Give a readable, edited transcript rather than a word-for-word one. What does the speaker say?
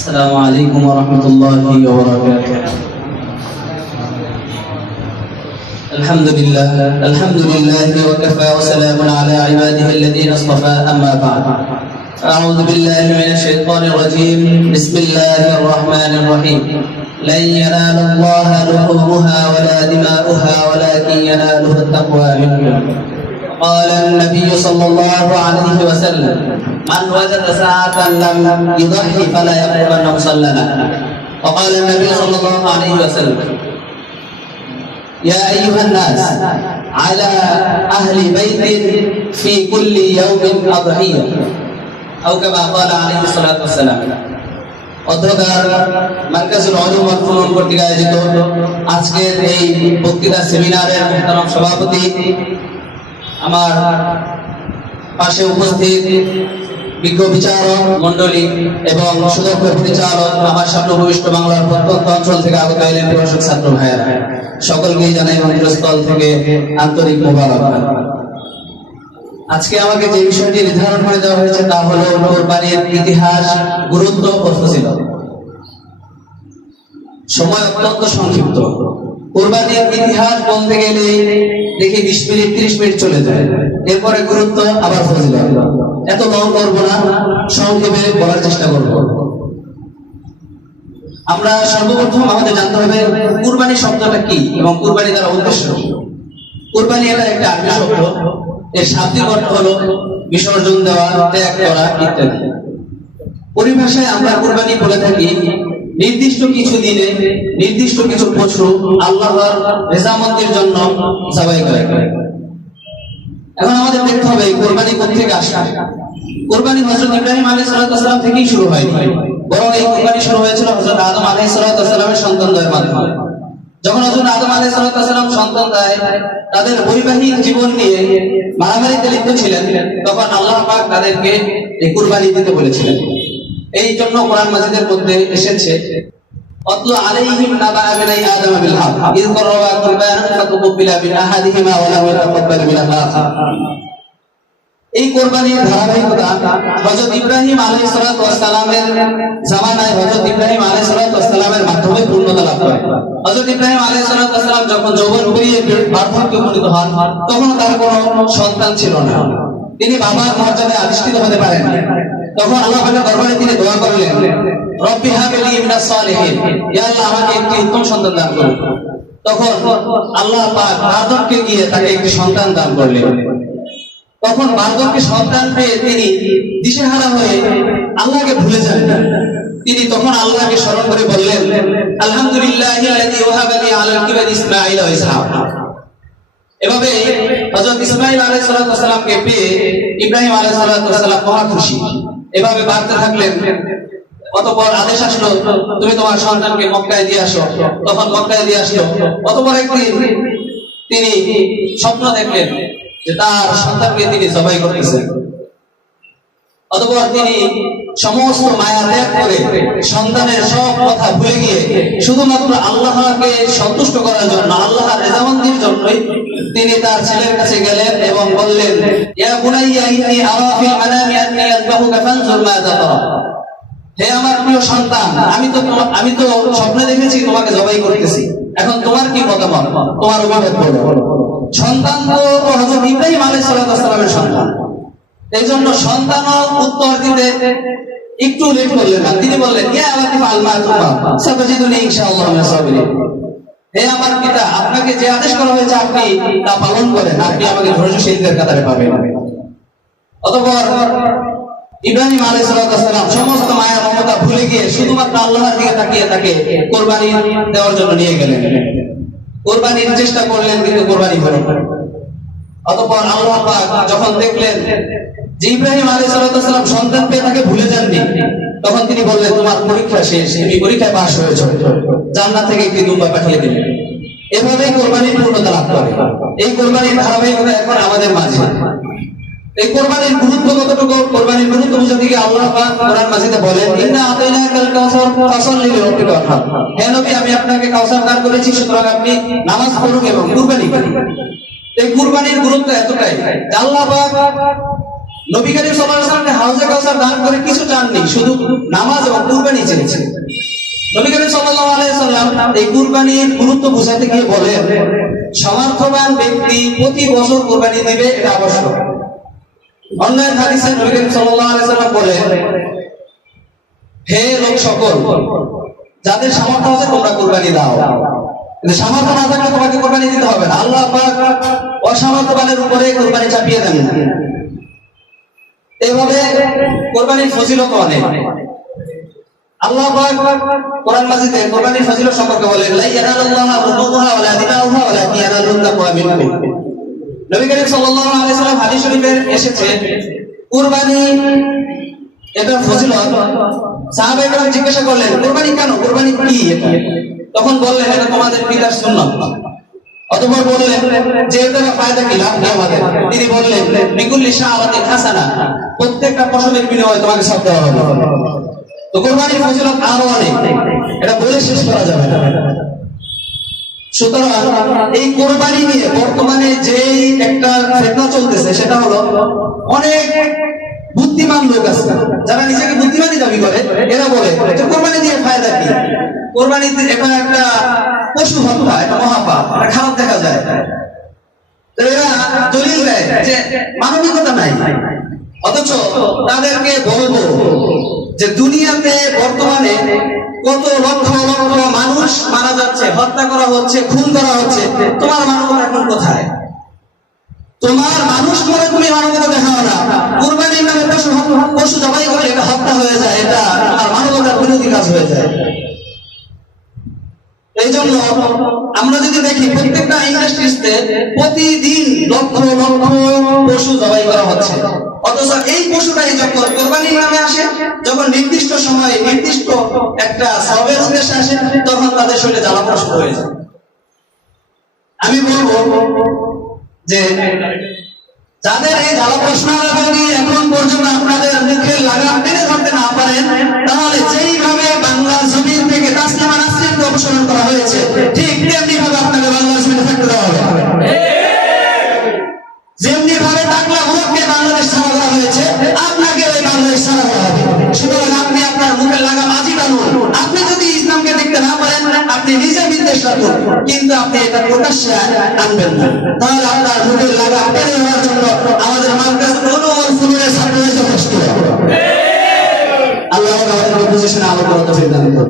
السلام عليكم ورحمة الله وبركاته. الحمد لله وكفى وسلام على عباده الذين اصطفى. أما بعد، أعوذ بالله من الشيطان الرجيم. بسم الله الرحمن الرحيم. لن ينال الله لحومها ولا دماؤها ولكن يناله التقوى منكم. قال النبي صلى الله عليه وسلم: من وجد ساعة لم يضحي فلا يقربن مصلنا. وقال النبي صلى الله عليه وسلم: يا أيها الناس، على أهل بيت في كل يوم أضحية، أو كما قال عليه الصلاة والسلام. অধ্যকার মার্কাজুল উলুম ওয়াল ফুনুন কর্তৃক আয়োজিত আজকের এই বক্তৃতা সেমিনারের মুহতারাম সভাপতি, আমার পাশে উপস্থিত বিজ্ঞ বিচারক মণ্ডলী এবং সুদক্ষ পরিচালক, আমার সামনে উপবিষ্ট বাংলার প্রত্যন্ত অঞ্চল থেকে আগত এলেন প্রশাসক ছাত্র ভাইয়েরা, সকলকেই জানাই মন্ত্রস্থল থেকে আন্তরিক মোবারকবাদ। আজকে আমাকে যে বিষয়টি নির্ধারণ করে দেওয়া হয়েছে তা হলো কোরবানির ইতিহাস, গুরুত্ব ও ফজিলত। সময় অত্যন্ত সংক্ষিপ্ত। কোরবানির ইতিহাস বলতে গেলে দেখি 20 মিনিট 30 মিনিট চলে যায়, এরপরে গুরুত্ব আবার ফজিলত। এত লং করব না, সংক্ষেপে বলার চেষ্টা করব। আমরা সর্বপ্রথম আমাদের জানতে হবে কুরবানি শব্দটা কি এবং কুরবানি দ্বারা উদ্দেশ্য। কুরবানি এটা একটা আরবি শব্দ, এর শাব্দিক অর্থ হলো বিসর্জন দেওয়া, ত্যাগ করা ইত্যাদি। পরিভাষায় আমরা কুরবানি বলে থাকি নির্দিষ্ট কিছু দিনে নির্দিষ্ট কিছু পশু আল্লাহর রেজামন্দের জন্য জবাই করা। এখন আমাদের দেখতে হবে কুরবানি কোথা থেকে আসে। কুরবানি হযরত ইব্রাহিম আলাইহিস সালাম থেকেই শুরু হয়, বরং এই কুরবানি শুরু হয়েছিল হযরত আদম আলাইহিস সালামের সন্তানদের মাধ্যমে। যখন হযরত আদম আলাইহিস সালাম সন্তান দেয়, তাদের বৈবাহিক জীবন নিয়ে মারামারিতে লিপ্ত ছিলেন, তখন আল্লাহ পাক তাদেরকে এই কুরবানি দিতে বলেছিলেন। এই জন্য কোরআন মাজিদের মধ্যে এসেছে আতলু আলাইহিম নাবা আবনাই আদম বিল হক ইয করবা কুরবানান ফাতুকবিলা মিন আহাদিহিমা ওয়া লাম ইয়াতাকাব্বাল মিন আল-আখar। এই কুরবানির ধারাবাহিকতা হযরত ইব্রাহিম আলাইহিস সালামের জামানায় হযরত ইব্রাহিম আলাইহিস সালামের মাধ্যমে পূর্ণতা লাভ করে। হযরত ইব্রাহিম আলাইহিস সালাম যখন যৌবন পেরিয়ে বার্ধক্যে উপনীত হন, তখন তার কোনো সন্তান ছিল না, তিনি বাবার মর্যাদায় আধিষ্ঠিত হতে পারেন। তখন আল্লাহ পাকের দরবারে তিনি দোয়া করলেন, রব্বি হাবলি মিনাস সালিহিন, ইয়া আল্লাহ আমাকে একটি উত্তম সন্তান দান করুন। তখন আল্লাহ পাক বার্ধক্যে গিয়ে তাকে একটি সন্তান দান করলেন। তখন বার্ধক্যে সন্তান পেয়ে তিনি দিশেহারা হয়ে আল্লাহকে ভুলে যান। তিনি তখন আল্লাহকে স্মরণ করে বললেন, আলহামদুলিল্লাহিল্লাযী ওয়াহাবা লি আলাল কিবারি ইসমাঈল ওয়া ইসহাক। এভাবে হযরত ইসমাঈল আলাইহিস সালামকে পেয়ে ইব্রাহিম আলাইহিস সালাম মহা খুশি। এভাবে বাড়তে থাকলেন। অতঃপর আদেশ আসলো, তুমি তোমার সন্তানকে মক্কায় দিয়ে আসো। তখন মক্কায় দিয়ে আসলো। অতঃপর একদিন তিনি স্বপ্ন দেখলেন যে তার সন্তানকে তিনি জবাই করতেছেন। অতঃপর তিনি সমস্ত মায়া ত্যাগ করে সন্তানের সব কথা ভুলে গিয়ে শুধুমাত্র আল্লাহকে সন্তুষ্ট করার জন্য, আল্লাহর রেজামন্দির জন্যই তিনি তার ছেলের কাছে গেলেন এবং বললেন, ইয়া বুনাইয়া ইন্নী আরা ফিল মানামি আন্নী আযবাহুকা ফানজুর মাযা তারা। হে আমার প্রিয় সন্তান, আমি তো স্বপ্নে দেখেছি তোমাকে জবাই করতেছি, এখন তোমার কি মতামত, তোমার অভিমত বলো। সন্তান তো হযরত ইব্রাহিম আলাইহিস সালামের সন্তান, এই জন্য সন্তানও উত্তর দিতে একটু লেট করলেন না। তিনি বললেন, ইয়া আবাতি ফাআল মা তু'মার সাতাজিদুনি ইনশাআল্লাহু মিনাস সাবিরিন। হে আমার পিতা, আপনাকে যে আদেশ করা হয়েছে আপনি তা পালন করেন, আপনি আমাকে ধৈর্যশীলদের কাতারে পাবেন। অতঃপর ইব্রাহিম আলাইহিস সালাম সমস্ত মায়া মমতা ভুলে গিয়ে শুধুমাত্র আল্লাহর দিকে তাকিয়ে তাকে কুরবানি দেওয়ার জন্য নিয়ে গেলেন। কুরবানির চেষ্টা করলেন, কিন্তু কুরবানি হলো না। অতঃপর আল্লাহ পাক যখন দেখলেন যে ইব্রাহিম আলাইহিস সালাম সন্তান পেয়ে তাকে ভুলে যাননি, তখন তিনি বললেন, তোমার পরীক্ষা শেষ, তুমি পরীক্ষায় পাস হয়েছো, জান্নাত থেকে একটি দুম্বা পাঠিয়ে দিলেন। এভাবেই কুরবানির পূর্ণতা লাভ করে। এই কুরবানির ধারাবাহিকতা এখন আমাদের মাঝে। এই কুরবানির গুরুত্ব কতটুকু? কুরবানির গুরুত্ব বুঝাতে গিয়ে আল্লাহ পাক কোরআন মাজিদে বলেন, ইন্না আতাইনাকাল কাউসার ফাসাল্লি লিরাব্বিকা ওয়ানহার। হে নবী, আমি আপনাকে কাউসার দান করেছি, সুতরাং আপনি নামাজ পড়ুন এবং কুরবানি করুন। এই কুরবানির গুরুত্ব এতটাই, আল্লাহ পাক নবী করিম সাল্লাল্লাহু আলাইহি ওয়াসাল্লাম হাউজে কাউসার দান করে কিছু চাননি, শুধু নামাজ এবং কুরবানি চেয়েছেন। নবী করিম সাল্লাল্লাহু আলাইহি ওয়াসাল্লাম এই কুরবানির গুরুত্ব বোঝাতে গিয়ে বলেন, সামর্থ্যবান ব্যক্তি প্রতি বছর কুরবানি দিবে, এটা আবশ্যক। অন্য এক হাদিসে নবী করিম সাল্লাল্লাহু আলাইহি ওয়াসাল্লাম বলেন, হে লোক সকল, যাদের সামর্থ্য আছে তোমরা কুরবানি দাও, কিন্তু সামর্থ্য না থাকলে তোমাকে কুরবানি দিতে হবে না। আল্লাহ পাক অসামর্থ্যবানের উপরে কুরবানি চাপিয়ে দেন না। এইভাবে কুরবানির ফজিলত অনেক। আল্লাহ পাক কোরআন মাজিদে কুরবানির ফজিলত সম্পর্কে বলেন, লা ইয়ানালুল্লাহু লুহুমুহা ওয়ালা দিমাউহা ওয়ালাকিন ইয়ানালুহু তাকওয়া মিনকুম। নবী করিম সাল্লাল্লাহু আলাইহি ওয়াসাল্লাম হাদিস শরীফে এসেছে, কুরবানি এটা ফজিলত। সাহাবায়ে কেরাম জিজ্ঞাসা করলেন, কুরবানি কেন, কুরবানি কি এটা? তখন বললেন, এটা তোমাদের পিতার সুন্নাত। অতঃপর বললেন যে এটার ফায়দা কি, লাভ কি আমাদের? তিনি বললেন, বিকুল্লি শাআরাতিন হাসানা, প্রত্যেকটা পশমের বিনিময়ে তোমাকে সওয়াব দেওয়া হবে। তো কুরবানির ফজিলত আরো অনেক, এটা বলে শেষ করা যাবে না। সুতরাং এই কুরবানি নিয়ে বর্তমানে যেই একটা ফিতনা চলতেছে, সেটা হলো অনেক বুদ্ধিমান লোক আছে যারা নিজেকে বুদ্ধিমানই দাবি করে, এরা বলে যে কুরবানি দিয়ে ফায়দা কি, কুরবানি এটা একটা পশু হত্যা, এটা মহাপাপ, এটা খারাপ দেখা যায়। তো এরা দলিল দেয় যে মানবিকতা নাই। অথচ তাদেরকে বলবো যে দুনিয়াতে বর্তমানে কত লক্ষ লক্ষ মানুষ মারা যাচ্ছে, হত্যা করা হচ্ছে, খুন করা হচ্ছে, তোমার মানবতা এখন কোথায়? তোমার মানুষ করে তুমি মানবতা দেখাও না, কুরবানির নামে পশু জবাই করে এটা হত্যা হয়ে যায়, এটা তোমার মানবতার বিরোধী কাজ হয়ে যায়। এই জন্য আমরা যদি দেখি প্রত্যেকটা ইন্ডাস্ট্রিতে প্রতিদিন লক্ষ লক্ষ পশু জবাই করা হচ্ছে, অথচ এই পশুটাই যখন কোরবানির নামে আসে, যখন নির্দিষ্ট সময়ে নির্দিষ্ট একটা সওয়াবের উদ্দেশ্যে আসে, তখন তাদের শরীরে জ্বালাপোড়া শুরু হয়ে যায়। আমি বলবো যে যাদের এই জ্বালাপোড়া এখন পর্যন্ত আপনাদের মুখে লাগাম টেনে ধরতে না পারেন, তাহলে যেইভাবে বাংলার জমিন থেকে তাসলিমা নাসরিনকে অপসারণ করা হয়েছে, ঠিক তেমনি ভাবে আপনাকে বাংলার জমিনে থাকতে দেওয়া হবে। যেমনি ভাবে টাকলা মুখকে বাংলাদেশ ছাড়া করা হয়েছে, আপনাকে ওই বাংলাদেশ ছাড়া করা হবে। সুতরাং আপনি আপনার মুখের লাগাম আজই টানুন। আপনি যদি ইসলামকে দেখতে না পারেন, আপনি নিজে বিদ্বেষ রাখুন, কিন্তু আপনি এটা প্রকাশ্যে আনবেন না। তাহলে আপনার মুখের লাগাম টেনে নেওয়ার জন্য আমাদের মার্কাজ ছাত্ররা যথেষ্ট। আল্লাহ আমাদের পজিশনে আলো করার তৌফিক দান করুন।